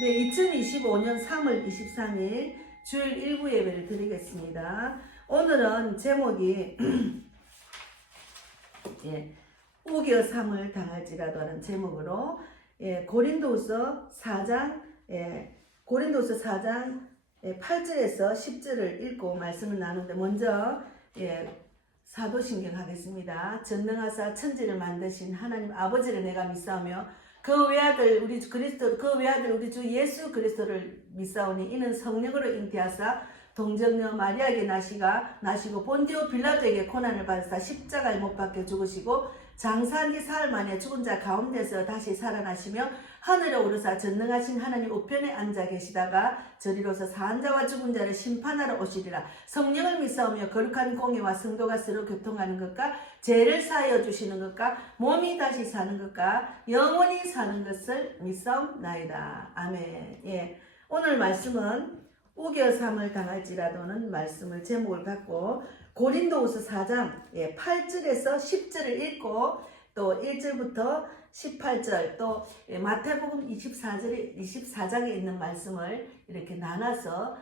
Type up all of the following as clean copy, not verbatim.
네, 2025년 3월 23일 주일 일부 예배를 드리겠습니다. 오늘은 제목이 우겨삼을 당할지라도 하는 제목으로 고린도후서 4장 고린도후서 4장 8절에서 10절을 읽고 말씀을 나누는데 먼저 사도신경 하겠습니다. 전능하사 천지를 만드신 하나님 아버지를 내가 믿사오며 그 외아들 우리 주 예수 그리스도를 믿사오니 이는 성령으로 잉태하사 동정녀 마리아에게 나시고 본디오 빌라도에게 고난을 받으사 십자가에 못 박혀 죽으시고 장사한 지 사흘 만에 죽은 자 가운데서 다시 살아나시며 하늘에 오르사 전능하신 하나님 우편에 앉아 계시다가 저리로서 사한 자와 죽은 자를 심판하러 오시리라. 성령을 믿사오며 거룩한 공의와 성도가 서로 교통하는 것과 죄를 사하여 주시는 것과 몸이 다시 사는 것과 영원히 사는 것을 믿사옵나이다. 아멘. 오늘 말씀은 우겨삼을 당할지라도는 말씀을 제목을 갖고 고린도후서 4장 8절에서 10절을 읽고 또 1절부터 18절 또 마태복음 24장에 있는 말씀을 이렇게 나눠서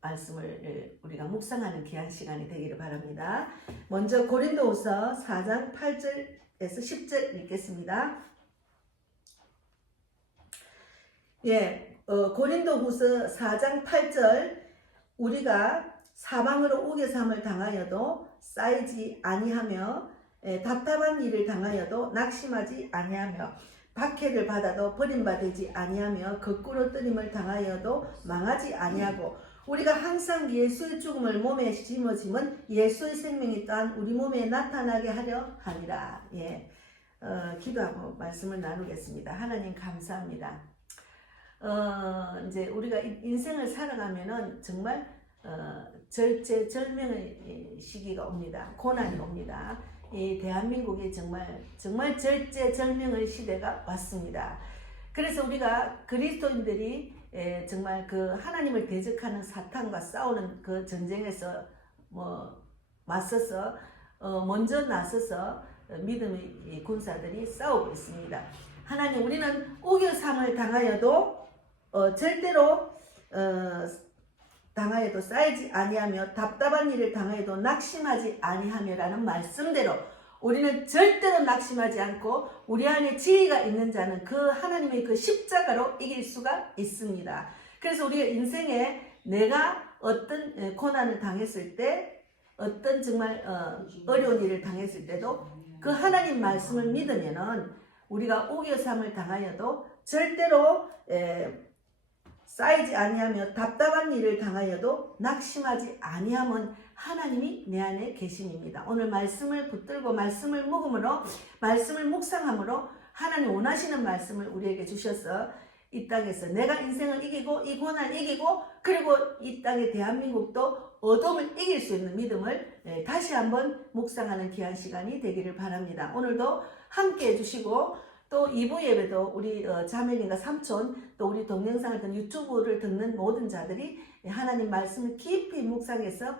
말씀을 우리가 묵상하는 귀한 시간이 되기를 바랍니다. 먼저 고린도후서 4장 8절에서 10절 읽겠습니다. 고린도후서 4장 8절 우리가 사방으로 우겨삼을 당하여도 쌓이지 아니하며 답답한 일을 당하여도 낙심하지 아니하며 박해를 받아도 버림받지 아니하며 거꾸로 뜨림을 당하여도 망하지 아니하고 우리가 항상 예수의 죽음을 몸에 짊어짐은 예수의 생명이 또한 우리 몸에 나타나게 하려 하니라. 기도하고 말씀을 나누겠습니다. 하나님 감사합니다. 이제 우리가 인생을 살아가면은 정말 절제절명의 시기가 옵니다. 고난이 옵니다. 이 대한민국이 정말 절제절명의 시대가 왔습니다. 그래서 우리가 그리스도인들이 정말 그 하나님을 대적하는 사탄과 싸우는 그 전쟁에서 맞서서 먼저 나서서 믿음의 군사들이 싸우고 있습니다. 하나님, 우리는 우겨삼을 당하여도 절대로 당하여도 쌓이지 아니하며 답답한 일을 당하여도 낙심하지 아니하며라는 말씀대로 우리는 절대로 낙심하지 않고 우리 안에 지혜가 있는 자는 그 하나님의 그 십자가로 이길 수가 있습니다. 그래서 우리의 인생에 내가 어떤 고난을 당했을 때 어떤 정말 어려운 일을 당했을 때도 그 하나님 말씀을 믿으면은 우리가 우겨삼을 당하여도 절대로 쌓이지 아니하며 답답한 일을 당하여도 낙심하지 아니함은 하나님이 내 안에 계심입니다. 오늘 말씀을 붙들고 말씀을 묵음으로 말씀을 묵상함으로 하나님 원하시는 말씀을 우리에게 주셔서 이 땅에서 내가 인생을 이기고 이 고난을 이기고 그리고 이 땅의 대한민국도 어둠을 이길 수 있는 믿음을 다시 한번 묵상하는 귀한 시간이 되기를 바랍니다. 오늘도 함께 해주시고 또 2부 예배도 우리 자매님과 삼촌 또 우리 동영상을 듣는 유튜브를 듣는 모든 자들이 하나님 말씀을 깊이 묵상해서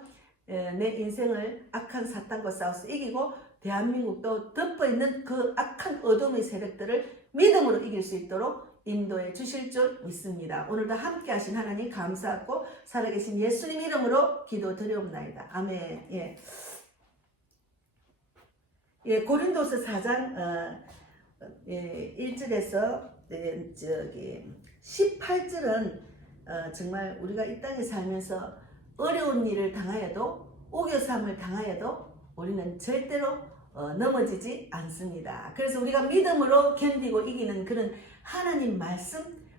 내 인생을 악한 사탄과 싸워서 이기고 대한민국도 덮어있는 그 악한 어둠의 세력들을 믿음으로 이길 수 있도록 인도해 주실 줄 믿습니다. 오늘도 함께 하신 하나님 감사하고 살아계신 예수님 이름으로 기도드리옵나이다. 아멘. 고린도서 4장 1절에서 18절은 정말 우리가 이 땅에 살면서 어려운 일을 당하여도 우겨삼을 당하여도 우리는 절대로 넘어지지 않습니다. 그래서 우리가 믿음으로 견디고 이기는 그런 하나님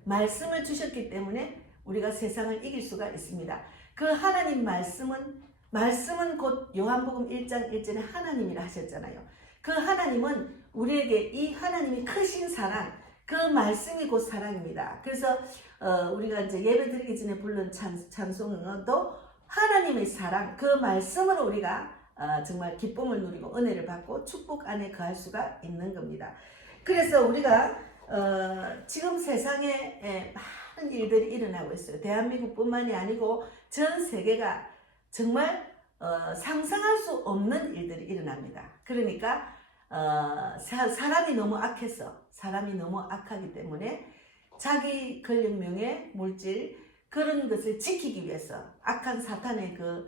말씀을 주셨기 때문에 우리가 세상을 이길 수가 있습니다. 그 하나님 말씀은 곧 요한복음 1장 1절에 하나님이라 하셨잖아요. 그 하나님은 우리에게 이 하나님이 크신 사랑, 그 말씀이 곧 사랑입니다. 그래서 우리가 이제 예배 드리기 전에 부른 찬송도 하나님의 사랑, 그 말씀으로 우리가 정말 기쁨을 누리고 은혜를 받고 축복 안에 거할 수가 있는 겁니다. 그래서 우리가 지금 세상에 많은 일들이 일어나고 있어요. 대한민국뿐만이 아니고 전 세계가 정말 상상할 수 없는 일들이 일어납니다. 그러니까 사람이 너무 악해서 사람이 너무 악하기 때문에 자기 권력, 명예, 물질 그런 것을 지키기 위해서 악한 사탄의 그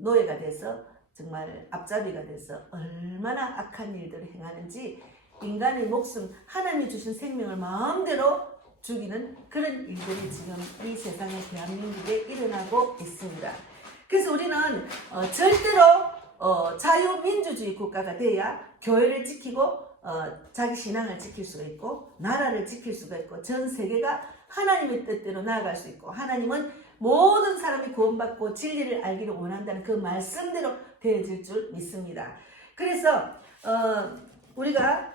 노예가 돼서 정말 앞잡이가 돼서 얼마나 악한 일들을 행하는지 인간의 목숨, 하나님이 주신 생명을 마음대로 죽이는 그런 일들이 지금 이 세상의 대한민국에 일어나고 있습니다. 그래서 우리는 절대로 자유민주주의 국가가 돼야 교회를 지키고 자기 신앙을 지킬 수가 있고 나라를 지킬 수가 있고 전 세계가 하나님의 뜻대로 나아갈 수 있고 하나님은 모든 사람이 구원받고 진리를 알기를 원한다는 그 말씀대로 되어질 줄 믿습니다. 그래서 우리가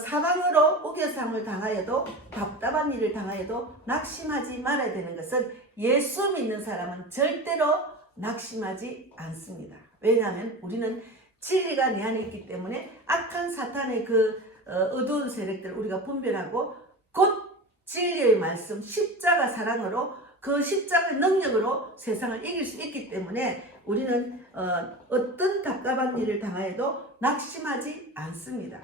사방으로 우겨쌈을 당하여도 답답한 일을 당하여도 낙심하지 말아야 되는 것은 예수 믿는 사람은 절대로 낙심하지 않습니다. 왜냐하면 우리는 진리가 내 안에 있기 때문에 악한 사탄의 그 어두운 세력들을 우리가 분별하고 곧 진리의 말씀 십자가 사랑으로 그 십자가의 능력으로 세상을 이길 수 있기 때문에 우리는 어떤 답답한 일을 당하여도 낙심하지 않습니다.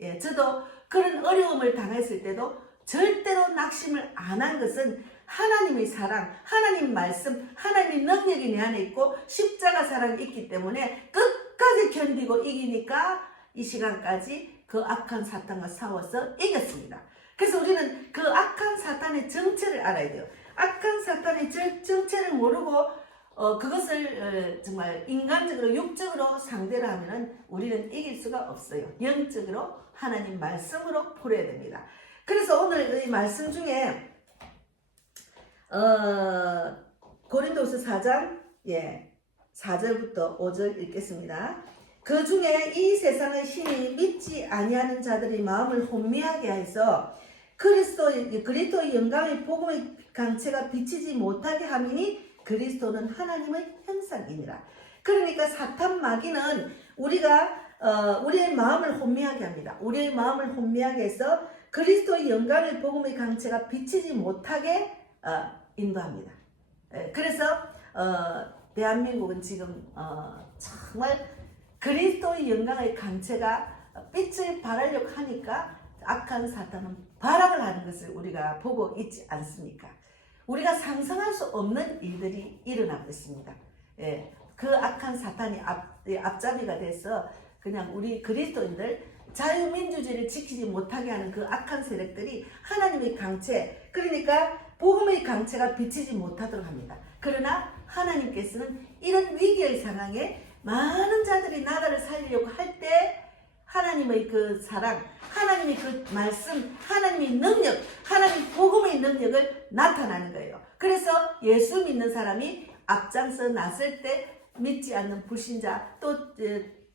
예, 저도 그런 어려움을 당했을 때도 절대로 낙심을 안 한 것은 하나님의 사랑, 하나님 말씀, 하나님의 능력이 내 안에 있고 십자가 사랑이 있기 때문에 끝까지 견디고 이기니까 이 시간까지 그 악한 사탄과 싸워서 이겼습니다. 그래서 우리는 그 악한 사탄의 정체를 알아야 돼요. 악한 사탄의 정체를 모르고 그것을 정말 인간적으로 육적으로 상대를 하면은 우리는 이길 수가 없어요. 영적으로 하나님 말씀으로 풀어야 됩니다. 그래서 오늘 이 말씀 중에 고린도서 4장 4절부터 5절 읽겠습니다. 그 중에 이 세상의 신이 믿지 아니하는 자들의 마음을 혼미하게 해서 그리스도의 영광의 복음의 강체가 비치지 못하게 함이니 그리스도는 하나님의 형상이니라. 그러니까 사탄 마귀는 우리의 마음을 혼미하게 합니다. 우리의 마음을 혼미하게 해서 그리스도의 영광의 복음의 강체가 비치지 못하게 인도합니다. 그래서 대한민국은 지금 정말 그리스도의 영광의 강체가 빛을 발하려고 하니까 악한 사탄은 발악을 하는 것을 우리가 보고 있지 않습니까? 우리가 상상할 수 없는 일들이 일어나고 있습니다. 그 악한 사탄이 앞잡이가 돼서 그냥 우리 그리스도인들 자유민주주의를 지키지 못하게 하는 그 악한 세력들이 하나님의 강체, 그러니까 복음의 강체가 비치지 못하도록 합니다. 그러나 하나님께서는 이런 위기의 상황에 많은 자들이 나라를 살리려고 할 때 하나님의 그 사랑, 하나님의 그 말씀, 하나님의 능력, 하나님 복음의 능력을 나타나는 거예요. 그래서 예수 믿는 사람이 앞장서 나설 때 믿지 않는 불신자 또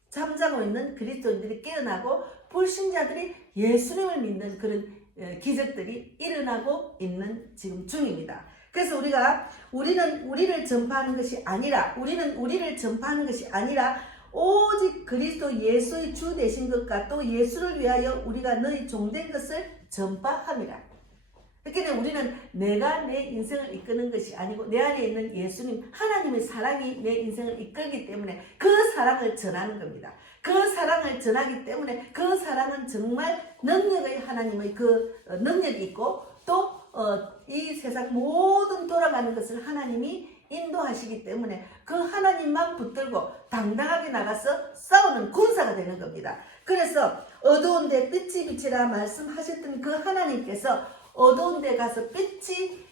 잠자고 있는 그리스도인들이 깨어나고 불신자들이 예수님을 믿는 그런 기적들이 일어나고 있는 지금 중입니다. 그래서 우리는 우리를 전파하는 것이 아니라 오직 그리스도 예수의 주 되신 것과 또 예수를 위하여 우리가 너희 종된 것을 전파함이라. 그러니까 우리는 내가 내 인생을 이끄는 것이 아니고 내 안에 있는 예수님 하나님의 사랑이 내 인생을 이끌기 때문에 그 사랑을 전하는 겁니다. 그 사랑을 전하기 때문에 그 사랑은 정말 능력의 하나님의 그 능력이 있고 또 이 세상 모든 돌아가는 것을 하나님이 인도하시기 때문에 그 하나님만 붙들고 당당하게 나가서 싸우는 군사가 되는 겁니다. 그래서 어두운 데 빛이 비치라 말씀하셨던 그 하나님께서 어두운 데 가서 빛이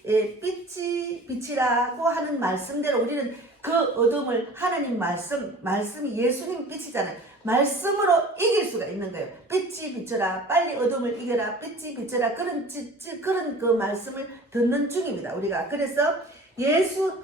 비치라고 하는 말씀대로 우리는 그 어둠을 하나님 말씀이 예수님 빛이잖아요. 말씀으로 이길 수가 있는 거예요. 빛이 비쳐라, 빨리 어둠을 이겨라, 빛이 비쳐라, 그런 그 말씀을 듣는 중입니다. 우리가 그래서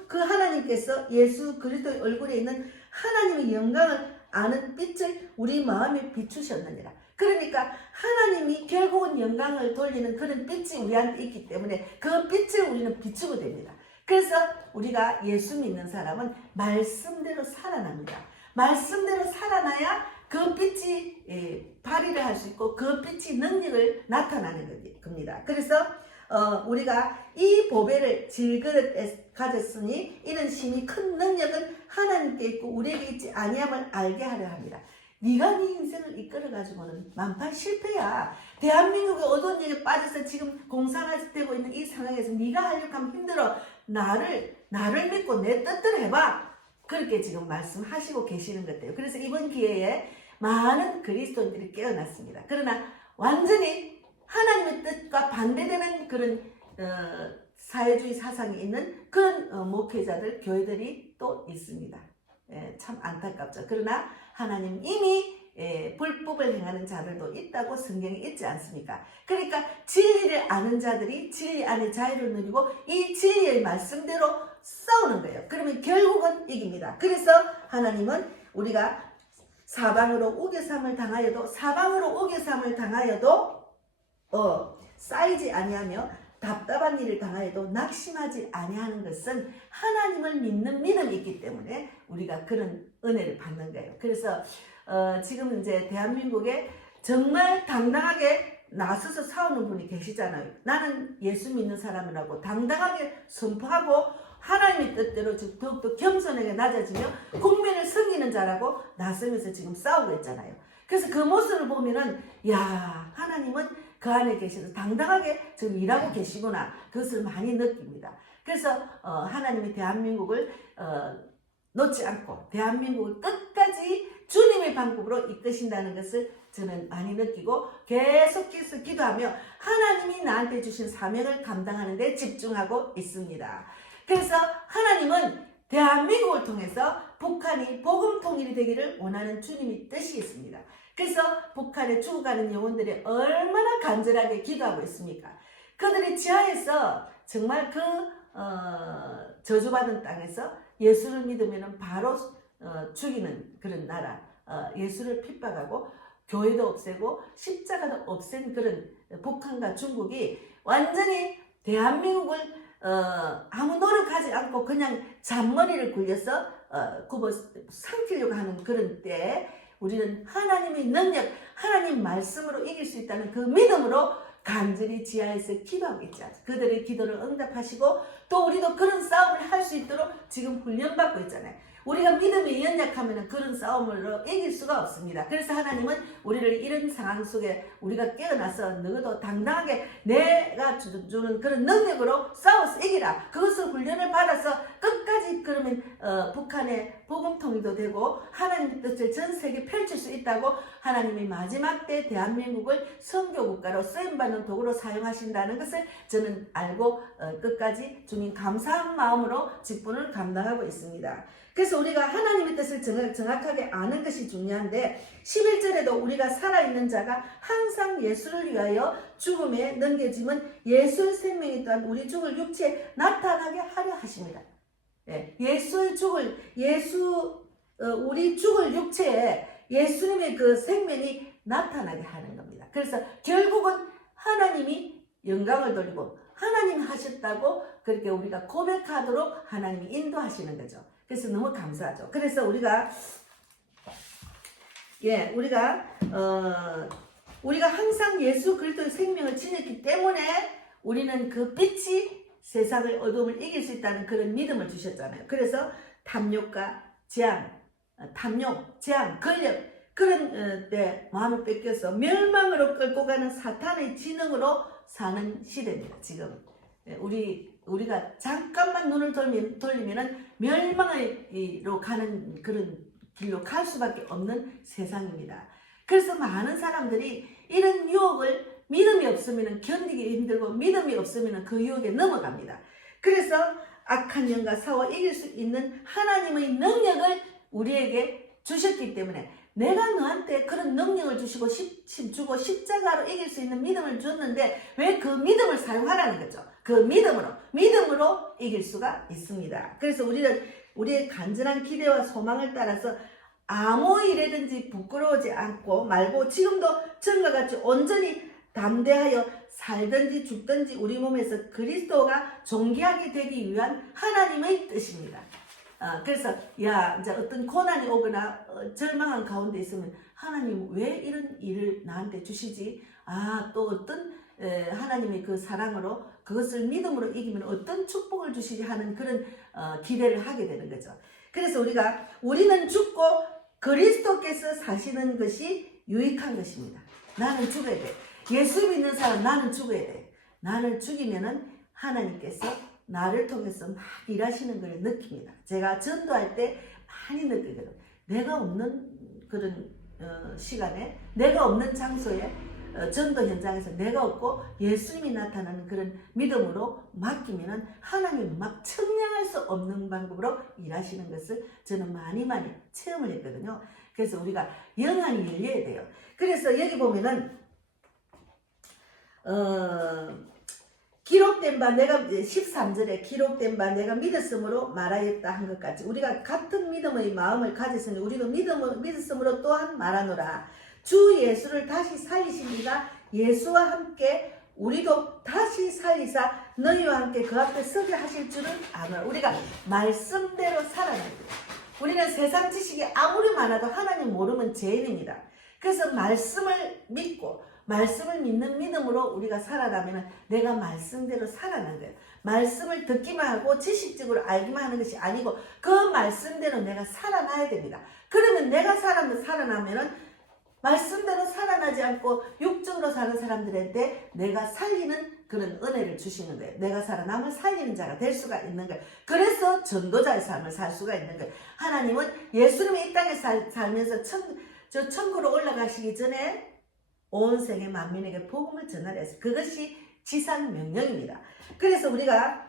그 하나님께서 예수 그리스도의 얼굴에 있는 하나님의 영광을 아는 빛을 우리 마음에 비추셨느니라. 그러니까 하나님이 결국은 영광을 돌리는 그런 빛이 우리한테 있기 때문에 그 빛을 우리는 비추고 됩니다. 그래서 우리가 예수 믿는 사람은 말씀대로 살아납니다. 말씀대로 살아나야 그 빛이 발휘를 할 수 있고 그 빛이 능력을 나타나는 겁니다. 그래서 우리가 이 보배를 질그릇에 가졌으니 이는 심히 큰 능력은 하나님께 있고 우리에게 있지 아니함을 알게 하려 합니다. 네가 네 인생을 이끌어가지고는 만판 실패야. 대한민국의 어두운 일에 빠져서 지금 공산화되고 있는 이 상황에서 네가 하려고 하면 힘들어. 나를 믿고 내 뜻대로 해봐. 그렇게 지금 말씀하시고 계시는 것 같아요. 그래서 이번 기회에 많은 그리스도인들이 깨어났습니다. 그러나 완전히 하나님의 뜻과 반대되는 그런 사회주의 사상이 있는 그런 목회자들, 교회들이 또 있습니다. 참 안타깝죠. 그러나 하나님 이미 불법을 행하는 자들도 있다고 성경에 있지 않습니까? 그러니까 진리를 아는 자들이 진리 안에 자유를 누리고 이 진리의 말씀대로 싸우는 거예요. 그러면 결국은 이깁니다. 그래서 하나님은 우리가 사방으로 우겨삼을 당하여도 쌓이지 아니하며 답답한 일을 당하여도 낙심하지 아니하는 것은 하나님을 믿는 믿음이 있기 때문에 우리가 그런 은혜를 받는 거예요. 그래서 지금 이제 대한민국에 정말 당당하게 나서서 싸우는 분이 계시잖아요. 나는 예수 믿는 사람이라고 당당하게 선포하고 하나님의 뜻대로 더욱더 겸손하게 낮아지며 국민을 섬기는 자라고 나서면서 지금 싸우고 있잖아요. 그래서 그 모습을 보면은 야, 하나님은 그 안에 계셔서 당당하게 지금 일하고 계시구나. 그것을 많이 느낍니다. 그래서 하나님이 대한민국을 놓지 않고 대한민국을 끝까지 주님의 방법으로 이끄신다는 것을 저는 많이 느끼고 계속해서 기도하며 하나님이 나한테 주신 사명을 감당하는 데 집중하고 있습니다. 그래서 하나님은 대한민국을 통해서 북한이 복음 통일이 되기를 원하는 주님의 뜻이 있습니다. 그래서 북한에 죽어가는 영혼들이 얼마나 간절하게 기도하고 있습니까? 그들이 지하에서 정말 그 저주받은 땅에서 예수를 믿으면 바로 죽이는 그런 나라, 예수를 핍박하고 교회도 없애고 십자가도 없앤 그런 북한과 중국이 완전히 대한민국을 아무 노력하지 않고 그냥 잔머리를 굴려서 굽어 삼키려고 하는 그런 때에 우리는 하나님의 능력, 하나님 말씀으로 이길 수 있다는 그 믿음으로 간절히 지하에서 기도하고 있죠. 그들의 기도를 응답하시고 또 우리도 그런 싸움을 할 수 있도록 지금 훈련받고 있잖아요. 우리가 믿음이 연약하면 그런 싸움으로 이길 수가 없습니다. 그래서 하나님은 우리를 이런 상황 속에 우리가 깨어나서 너도 당당하게 내가 주는 그런 능력으로 싸워서 이기라. 그것을 훈련을 받아서 끝까지 그러면 북한의 복음 통일도 되고 하나님의 뜻을 전 세계에 펼칠 수 있다고 하나님이 마지막 때 대한민국을 선교국가로 쓰임받는 도구로 사용하신다는 것을 저는 알고 끝까지 주님 감사한 마음으로 직분을 감당하고 있습니다. 그래서 우리가 하나님의 뜻을 정확하게 아는 것이 중요한데 11절에도 우리가 살아있는 자가 항상 예수를 위하여 죽음에 넘겨짐은 예수의 생명이 또한 우리 죽을 육체에 나타나게 하려 하십니다. 우리 죽을 육체에 예수님의 그 생명이 나타나게 하는 겁니다. 그래서 결국은 하나님이 영광을 돌리고 하나님이 하셨다고 그렇게 우리가 고백하도록 하나님이 인도하시는 거죠. 그래서 너무 감사하죠. 그래서 우리가 항상 예수 그리스도의 생명을 지녔기 때문에 우리는 그 빛이 세상의 어둠을 이길 수 있다는 그런 믿음을 주셨잖아요. 그래서 탐욕과 재앙, 권력 그런 때 마음을 뺏겨서 멸망으로 끌고 가는 사탄의 지능으로 사는 시대입니다. 지금 우리가 잠깐만 눈을 돌리면은 멸망으로 가는 그런 길로 갈 수밖에 없는 세상입니다. 그래서 많은 사람들이 이런 유혹을 믿음이 없으면 견디기 힘들고 믿음이 없으면 그 유혹에 넘어갑니다. 그래서 악한 영과 사와 이길 수 있는 하나님의 능력을 우리에게 주셨기 때문에 내가 너한테 그런 능력을 주시고 주고 십자가로 이길 수 있는 믿음을 줬는데 왜 그 믿음을 사용하라는 거죠. 그 믿음으로 이길 수가 있습니다. 그래서 우리는 우리의 간절한 기대와 소망을 따라서 아무 일이든지 부끄러워하지 않고 말고 지금도 전과 같이 온전히 담대하여 살든지 죽든지 우리 몸에서 그리스도가 존귀하게 되기 위한 하나님의 뜻입니다. 그래서 이제 어떤 고난이 오거나 절망한 가운데 있으면 하나님 왜 이런 일을 나한테 주시지? 또 어떤 하나님의 그 사랑으로 그것을 믿음으로 이기면 어떤 축복을 주시지 하는 그런 기대를 하게 되는 거죠. 그래서 우리는 죽고 그리스도께서 사시는 것이 유익한 것입니다. 나는 죽어야 돼. 예수 믿는 사람 나는 죽어야 돼. 나를 죽이면은 하나님께서 나를 통해서 막 일하시는 걸 느낍니다. 제가 전도할 때 많이 느끼거든요. 내가 없는 그런 시간에, 내가 없는 장소에, 전도 현장에서 내가 없고 예수님이 나타나는 그런 믿음으로 맡기면은 하나님 막 청량할 수 없는 방법으로 일하시는 것을 저는 많이 체험을 했거든요. 그래서 우리가 영안이 열려야 돼요. 그래서 여기 보면은 기록된 바 내가 13절에 기록된 바 내가 믿었으므로 말하였다 한 것 같이 우리가 같은 믿음의 마음을 가졌으니 우리도 믿었으므로 또한 말하노라. 주 예수를 다시 살리신 이가 예수와 함께 우리도 다시 살리사 너희와 함께 그 앞에 서게 하실 줄은 아노라. 우리가 말씀대로 살아나야 돼요. 우리는 세상 지식이 아무리 많아도 하나님 모르면 죄인입니다. 그래서 말씀을 믿고 말씀을 믿는 믿음으로 우리가 살아가면 내가 말씀대로 살아난 거예요. 말씀을 듣기만 하고 지식적으로 알기만 하는 것이 아니고 그 말씀대로 내가 살아나야 됩니다. 그러면 내가 살아나면은 말씀대로 살아나지 않고 육적으로 사는 사람들한테 내가 살리는 그런 은혜를 주시는 거예요. 내가 살아 남을 살리는 자가 될 수가 있는 거예요. 그래서 전도자의 삶을 살 수가 있는 거예요. 하나님은 예수님이 이 땅에 살면서 천국으로 올라가시기 전에 온 세계 만민에게 복음을 전하려 했어요. 그것이 지상 명령입니다. 그래서 우리가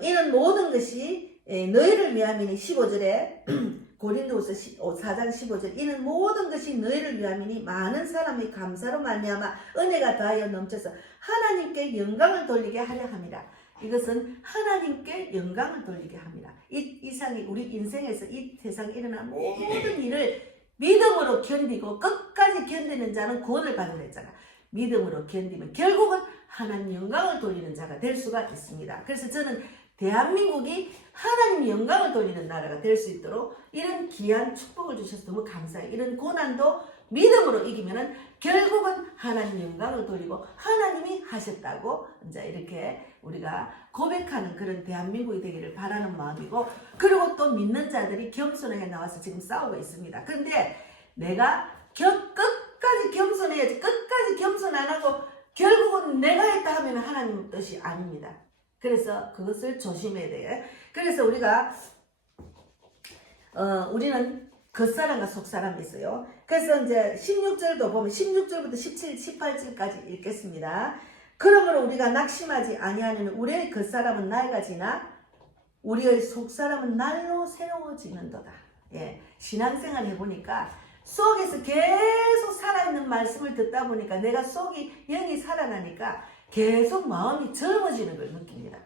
이는 모든 것이 너희를 위함이니 15절에 고린도후서 4장 15절 이는 모든 것이 너희를 위함이니 많은 사람이 감사로 말미암아 은혜가 더하여 넘쳐서 하나님께 영광을 돌리게 하려 함이라. 이것은 하나님께 영광을 돌리게 합니다. 이 이상이 우리 인생에서 이 세상에 일어난 모든 일을 믿음으로 견디고 끝까지 견디는 자는 구원을 받는 했잖아. 믿음으로 견디면 결국은 하나님 영광을 돌리는 자가 될 수가 있습니다. 그래서 저는 대한민국이 하나님 영광을 돌리는 나라가 될 수 있도록 이런 귀한 축복을 주셔서 너무 감사해요. 이런 고난도 믿음으로 이기면은 결국은 하나님 영광을 돌리고 하나님이 하셨다고 이제 이렇게 우리가 고백하는 그런 대한민국이 되기를 바라는 마음이고, 그리고 또 믿는 자들이 겸손하게 나와서 지금 싸우고 있습니다. 그런데 내가 끝까지 겸손해야지. 끝까지 겸손 안 하고 결국은 내가 했다 하면 하나님 뜻이 아닙니다. 그래서 그것을 조심해야 돼요. 그래서 우리가 우리는 겉사람과 속사람이 있어요. 그래서 이제 16절도 보면 16절부터 17, 18절까지 읽겠습니다. 그러므로 우리가 낙심하지 아니하는 우리의 겉사람은 낡아 지나 우리의 속사람은 날로 새로워지는도다. 예, 신앙생활 해보니까 속에서 계속 살아있는 말씀을 듣다 보니까 내가 속이 영이 살아나니까 계속 마음이 젊어지는 걸 느낍니다.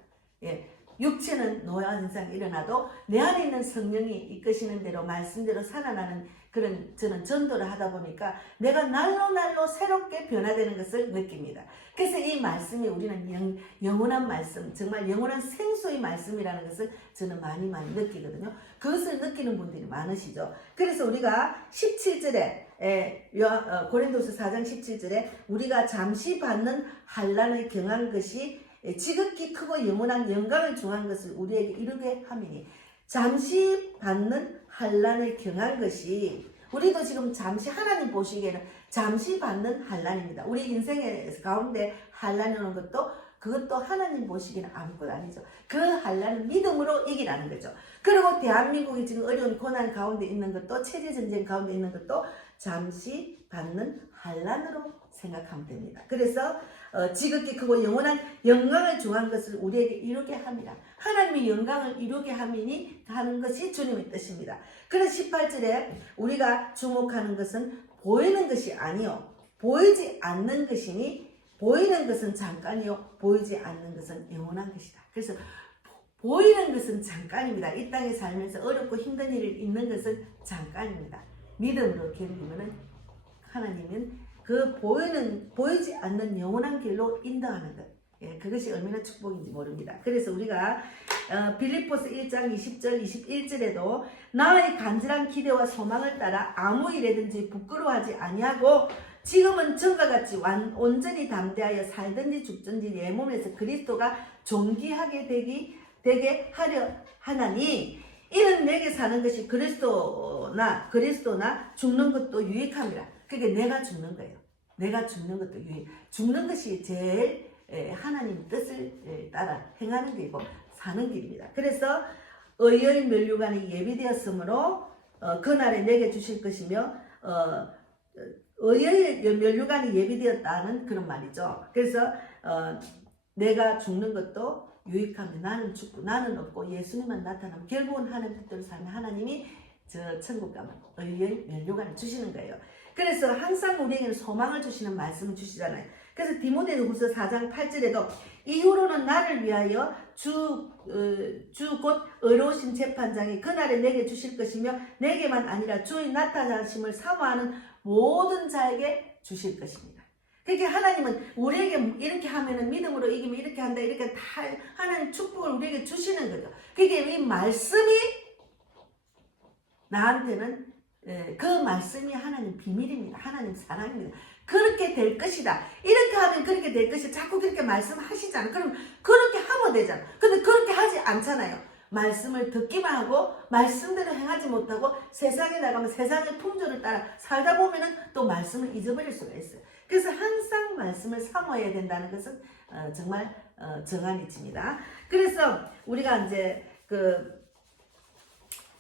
예, 육체는 노화 현상이 일어나도 내 안에 있는 성령이 이끄시는 대로 말씀대로 살아나는 그런 저는 전도를 하다 보니까 내가 날로 새롭게 변화되는 것을 느낍니다. 그래서 이 말씀이 우리는 영원한 말씀, 정말 영원한 생수의 말씀이라는 것을 저는 많이 느끼거든요. 그것을 느끼는 분들이 많으시죠. 그래서 우리가 17절에 고린도서 4장 17절에 우리가 잠시 받는 환난을 경한 것이 지극히 크고 영원한 영광을 중한 것을 우리에게 이루게 함이니, 잠시 받는 환난을 경한 것이 우리도 지금 잠시 하나님 보시기에는 잠시 받는 환난입니다. 우리 인생의 가운데 환난이 오는 것도 그것도 하나님 보시기에는 아무것도 아니죠. 그 환난은 믿음으로 이기라는 거죠. 그리고 대한민국이 지금 어려운 고난 가운데 있는 것도 체제전쟁 가운데 있는 것도 잠시 받는 환난으로 생각하면 됩니다. 그래서 지극히 크고 영원한 영광을 중한 것을 우리에게 이루게 합니다. 하나님의 영광을 이루게 하는 것이 주님의 뜻입니다. 그래서 18절에 우리가 주목하는 것은 보이는 것이 아니요 보이지 않는 것이니 보이는 것은 잠깐이요 보이지 않는 것은 영원한 것이다. 그래서 보이는 것은 잠깐입니다. 이 땅에 살면서 어렵고 힘든 일이 있는 것은 잠깐입니다. 믿음으로 견디면은 하나님은 그 보이지 않는 영원한 길로 인도하는 것. 예, 그것이 얼마나 축복인지 모릅니다. 그래서 우리가 빌립보서 1장 20절 21절에도 나의 간절한 기대와 소망을 따라 아무 일에든지 부끄러워하지 아니하고 지금은 전과 같이 온전히 담대하여 살든지 죽든지 내 몸에서 그리스도가 존귀하게 되게 하려 하나니 이는 내게 사는 것이 그리스도나 죽는 것도 유익함이라. 그러니까 내가 죽는 거예요. 내가 죽는 것도 죽는 것이 제일 하나님 뜻을 따라 행하는 길이고 사는 길입니다. 그래서 의의 면류관이 예비되었으므로 그날에 내게 주실 것이며 의의 면류관이 예비되었다는 그런 말이죠. 그래서 내가 죽는 것도 유익하면 나는 죽고 나는 없고 예수님만 나타나면 결국은 하나님 뜻대로 사는 하나님이 저 천국 가면 의의 면류관을 주시는 거예요. 그래서 항상 우리에게는 소망을 주시는 말씀을 주시잖아요. 그래서 디모데후서 4장 8절에도 이후로는 나를 위하여 주 곧 의로우신 재판장이 그날에 내게 주실 것이며 내게만 아니라 주의 나타나심을 사모하는 모든 자에게 주실 것입니다. 그러니까 하나님은 우리에게 이렇게 하면은 믿음으로 이기면 이렇게 한다 이렇게 다 하나님 축복을 우리에게 주시는 거죠. 그러니까 이 말씀이 나한테는 그 말씀이 하나님 비밀입니다. 하나님 사랑입니다. 그렇게 될 것이다. 이렇게 하면 그렇게 될 것이다. 자꾸 그렇게 말씀하시잖아. 그럼 그렇게 하면 되잖아. 근데 그렇게 하지 않잖아요. 말씀을 듣기만 하고 말씀대로 행하지 못하고 세상에 나가면 세상의 풍조를 따라 살다 보면은 또 말씀을 잊어버릴 수가 있어요. 그래서 항상 말씀을 사모해야 된다는 것은 정말 정한이치입니다. 그래서 우리가 이제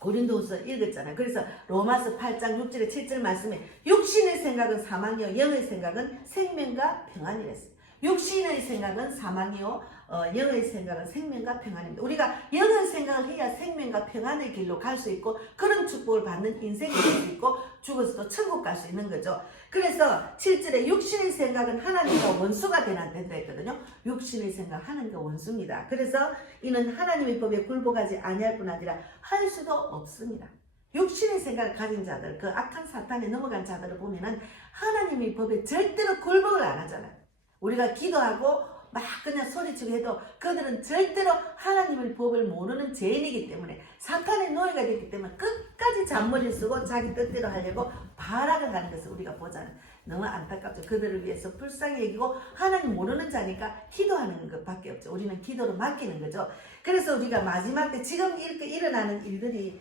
고린도후서 읽었잖아요. 그래서 로마서 8장 6절에 7절 말씀에 육신의 생각은 사망이요 영의 생각은 생명과 평안이랬어요. 육신의 생각은 사망이요 영의 생각은 생명과 평안입니다. 우리가 영의 생각을 해야 생명과 평안의 길로 갈 수 있고 그런 축복을 받는 인생이 될 수 있고 죽어서도 천국 갈 수 있는 거죠. 그래서 7절에 육신의 생각은 하나님과 원수가 된다 했거든요. 육신의 생각 하나님과 원수입니다. 그래서 이는 하나님의 법에 굴복하지 아니할 뿐 아니라 할 수도 없습니다. 육신의 생각을 가진 자들, 그 악한 사탄에 넘어간 자들을 보면은 하나님의 법에 절대로 굴복을 안 하잖아요. 우리가 기도하고 막 그냥 소리치고 해도 그들은 절대로 하나님의 법을 모르는 죄인이기 때문에 사탄의 노예가 됐기 때문에 끝까지 잔머리를 쓰고 자기 뜻대로 하려고 발악을 하는 것을 우리가 보잖아요. 너무 안타깝죠. 그들을 위해서 불쌍히 여기고 하나님 모르는 자니까 기도하는 것밖에 없죠. 우리는 기도로 맡기는 거죠. 그래서 우리가 마지막 때 지금 이렇게 일어나는 일들이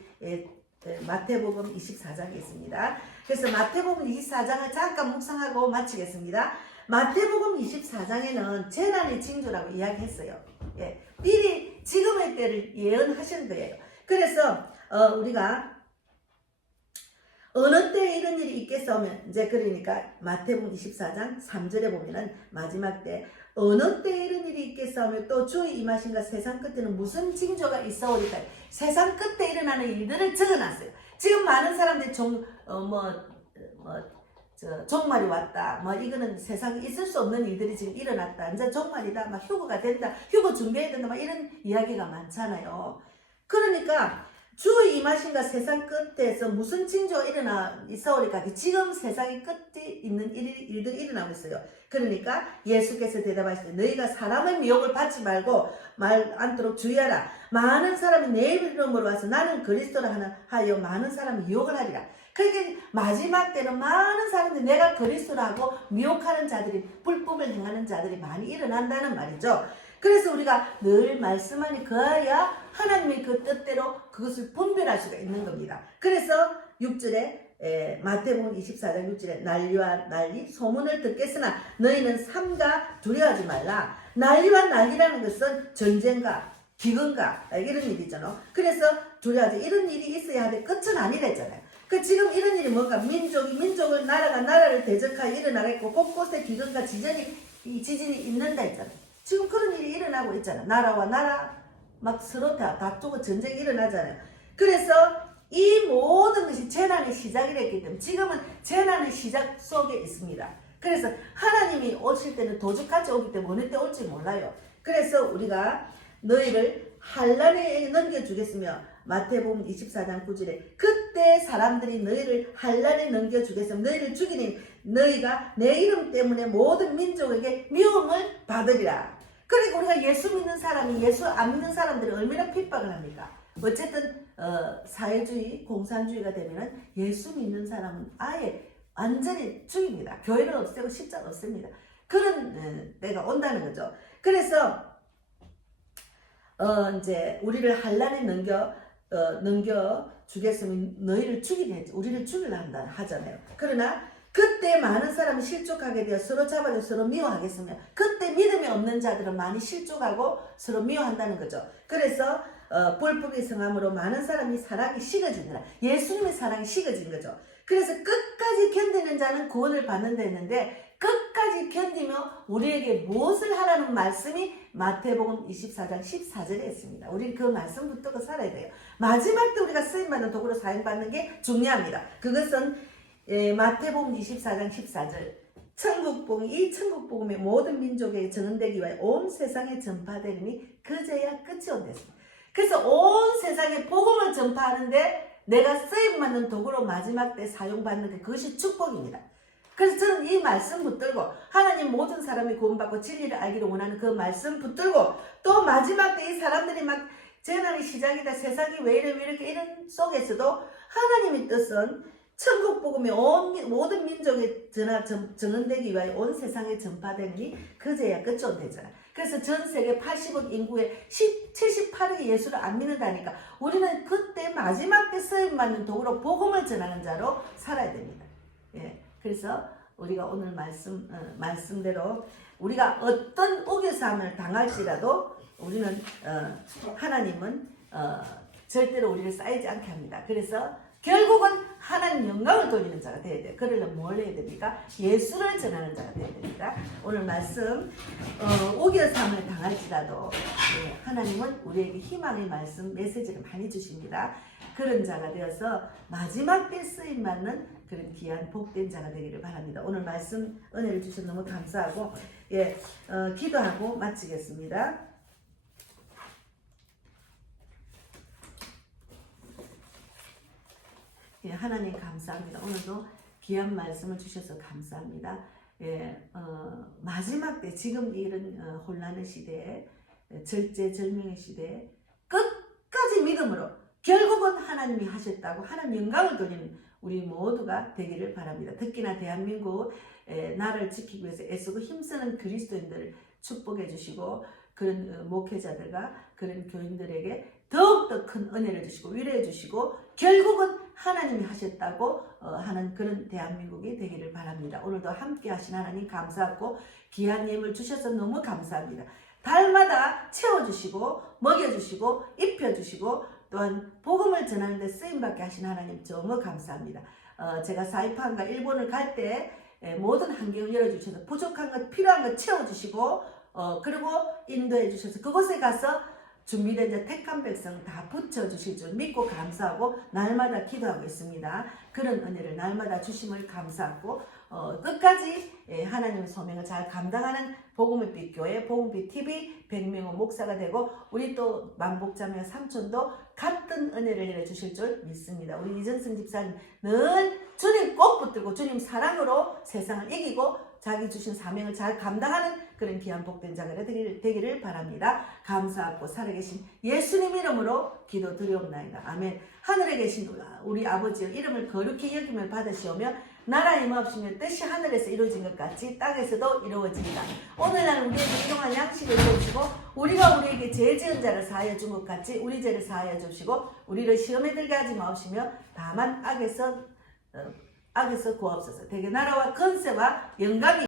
마태복음 24장에 있습니다. 그래서 마태복음 24장을 잠깐 묵상하고 마치겠습니다. 마태복음 24장에는 재난의 징조라고 이야기했어요. 미리 지금의 때를 예언하신 거예요. 그래서 우리가 어느 때에 이런 일이 있겠어면 이제 그러니까 마태복음 24장 3절에 보면은 마지막 때 어느 때에 이런 일이 있겠어면 또 주의 임하신가 세상 끝에는 무슨 징조가 있어오리까 세상 끝에 일어나는 일들을 적어놨어요. 지금 많은 사람들이 종말이 왔다. 이거는 세상에 있을 수 없는 일들이 지금 일어났다. 이제 종말이다. 휴거가 된다. 휴거 준비해야 된다. 이런 이야기가 많잖아요. 그러니까 주의 임하신가 세상 끝에서 무슨 징조가 있어오리까 지금 세상의 끝에 있는 일들이 일어나고 있어요. 그러니까 예수께서 대답하시되 너희가 사람의 미혹을 받지 말고 말 않도록 주의하라. 많은 사람이 내 이름으로 와서 나는 그리스도라 하여 많은 사람이 유혹을 하리라. 그러니까 마지막 때는 많은 사람들이 내가 그리스도라고 미혹하는 자들이 불법을 행하는 자들이 많이 일어난다는 말이죠. 그래서 우리가 늘 말씀 안에 거해야 하나님의 그 뜻대로 그것을 분별할 수가 있는 겁니다. 그래서 6절에 마태복음 24장 6절에 난리와 난리 소문을 듣겠으나 너희는 삼가 두려워하지 말라. 난리와 난리라는 것은 전쟁과 기근과 이런 일이잖아요. 그래서 두려워하지 이런 일이 있어야 하는데 끝은 아니랬잖아요. 지금 이런 일이 뭔가 민족을 나라가 나라를 대적하여 일어나겠고 곳곳에 기근과 지진이 있는다 했잖아요. 지금 그런 일이 일어나고 있잖아요. 나라와 나라 막 서로 다투고 전쟁이 일어나잖아요. 그래서 이 모든 것이 재난의 시작이랬기 때문에 지금은 재난의 시작 속에 있습니다. 그래서 하나님이 오실 때는 도둑같이 오기 때문에 어느 때 올지 몰라요. 그래서 우리가 너희를 환난에 넘겨주겠으며 마태복음 24장 9절에 그때 사람들이 너희를 환난에 넘겨주겠으며 너희를 죽이니 너희가 내 이름 때문에 모든 민족에게 미움을 받으리라. 그러니까 우리가 예수 믿는 사람이 예수 안 믿는 사람들이 얼마나 핍박을 합니까? 어쨌든 사회주의, 공산주의가 되면은 예수 믿는 사람은 아예 완전히 죽입니다. 교회를 없애고 십자가 없습니다. 그런 때가 온다는 거죠. 그래서 이제 우리를 환난에 넘겨 넘겨 주겠으면 너희를 죽이려 했지. 우리를 죽이려 한다 하잖아요. 그러나 그때 많은 사람이 실족하게 되어 서로 잡아줘 서로 미워하겠으며 그때 믿음이 없는 자들은 많이 실족하고 서로 미워한다는 거죠. 그래서 불법의 성함으로 많은 사람이 사랑이 식어지느라 예수님의 사랑이 식어진 거죠. 그래서 끝까지 견디는 자는 구원을 받는다 했는데 끝까지 견디며 우리에게 무엇을 하라는 말씀이 마태복음 24장 14절에 있습니다. 우리는 그 말씀 붙들고 살아야 돼요. 마지막 때 우리가 쓰임받는 도구로 사용받는 게 중요합니다. 그것은 마태복음 24장 14절 이 천국복음의 모든 민족에게 전언되기 위하여 온 세상에 전파되리니 그제야 끝이 온댔습니다. 그래서 온 세상에 복음을 전파하는데 내가 쓰임받는 도구로 마지막 때 사용받는 게 그것이 축복입니다. 그래서 저는 이 말씀 붙들고 하나님 모든 사람이 구원받고 진리를 알기를 원하는 그 말씀 붙들고 또 마지막 때 이 사람들이 막 재난의 시작이다 세상이 왜 이렇게 이런 속에서도 하나님의 뜻은 천국 복음이 모든 민족에 전언되기 위하여 온 세상에 전파되니 그제야 끝이 온대잖아. 그래서 전 세계 80억 인구의 78억이 예수를 안 믿는다니까 우리는 그때 마지막 때 쓰임받는 도구로 복음을 전하는 자로 살아야 됩니다. 예. 그래서 우리가 오늘 말씀대로 우리가 어떤 우겨쌈을 당할지라도 우리는 하나님은 절대로 우리를 쌓이지 않게 합니다. 그래서 결국은 하나님 영광을 돌리는 자가 되어야 돼요. 그러려면 뭘 해야 됩니까? 예수를 전하는 자가 되어야 됩니다. 오늘 말씀 우겨쌈을 당할지라도 하나님은 우리에게 희망의 말씀 메시지를 많이 주십니다. 그런 자가 되어서 마지막 때 쓰임받는 그런 귀한 복된 자가 되기를 바랍니다. 오늘 말씀 은혜를 주셔서 너무 감사하고 기도하고 마치겠습니다. 하나님 감사합니다. 오늘도 귀한 말씀을 주셔서 감사합니다. 마지막 때 지금 이런 혼란의 시대에 절제절명의 시대에 끝까지 믿음으로 결국은 하나님이 하셨다고 하나님 영광을 돌리는 우리 모두가 되기를 바랍니다. 특히나 대한민국 나라를 지키기 위해서 애쓰고 힘쓰는 그리스도인들을 축복해 주시고 그런 목회자들과 그런 교인들에게 더욱더 큰 은혜를 주시고 위로해 주시고 결국은 하나님이 하셨다고 하는 그런 대한민국이 되기를 바랍니다. 오늘도 함께 하신 하나님 감사하고 귀한 예물 주셔서 너무 감사합니다. 달마다 채워주시고 먹여주시고 입혀주시고 또한 복음을 전하는 데 쓰임받게 하신 하나님 정말 감사합니다. 제가 사이판과 일본을 갈 때 모든 환경을 열어주셔서 부족한 것 필요한 것 채워주시고 그리고 인도해 주셔서 그곳에 가서 준비된 자 택한 백성 다 붙여주실 줄 믿고 감사하고 날마다 기도하고 있습니다. 그런 은혜를 날마다 주심을 감사하고 끝까지 하나님의 소명을 잘 감당하는 복음의 빛 교회 복음빛 TV 백명호 목사가 되고 우리 또 만복자매 삼촌도 같은 은혜를 내려주실 줄 믿습니다. 우리 이정승 집사님 늘 주님 꼭 붙들고 주님 사랑으로 세상을 이기고 자기 주신 사명을 잘 감당하는 그런 귀한 복된 자가 되기를 바랍니다. 감사하고 살아계신 예수님 이름으로 기도드리옵나이다. 아멘. 하늘에 계신 우리 아버지의 이름을 거룩히 여김을 받으시오며 나라 임하옵시며 뜻이 하늘에서 이루어진 것 같이 땅에서도 이루어집니다. 오늘날 우리에게 일용할 양식을 주시고 우리가 우리에게 죄 지은 자를 사하여 준 것 같이 우리 죄를 사하여 주시고 우리를 시험에 들게 하지 마옵시며 다만 악에서 구하옵소서. 대개 나라와 권세와 영광이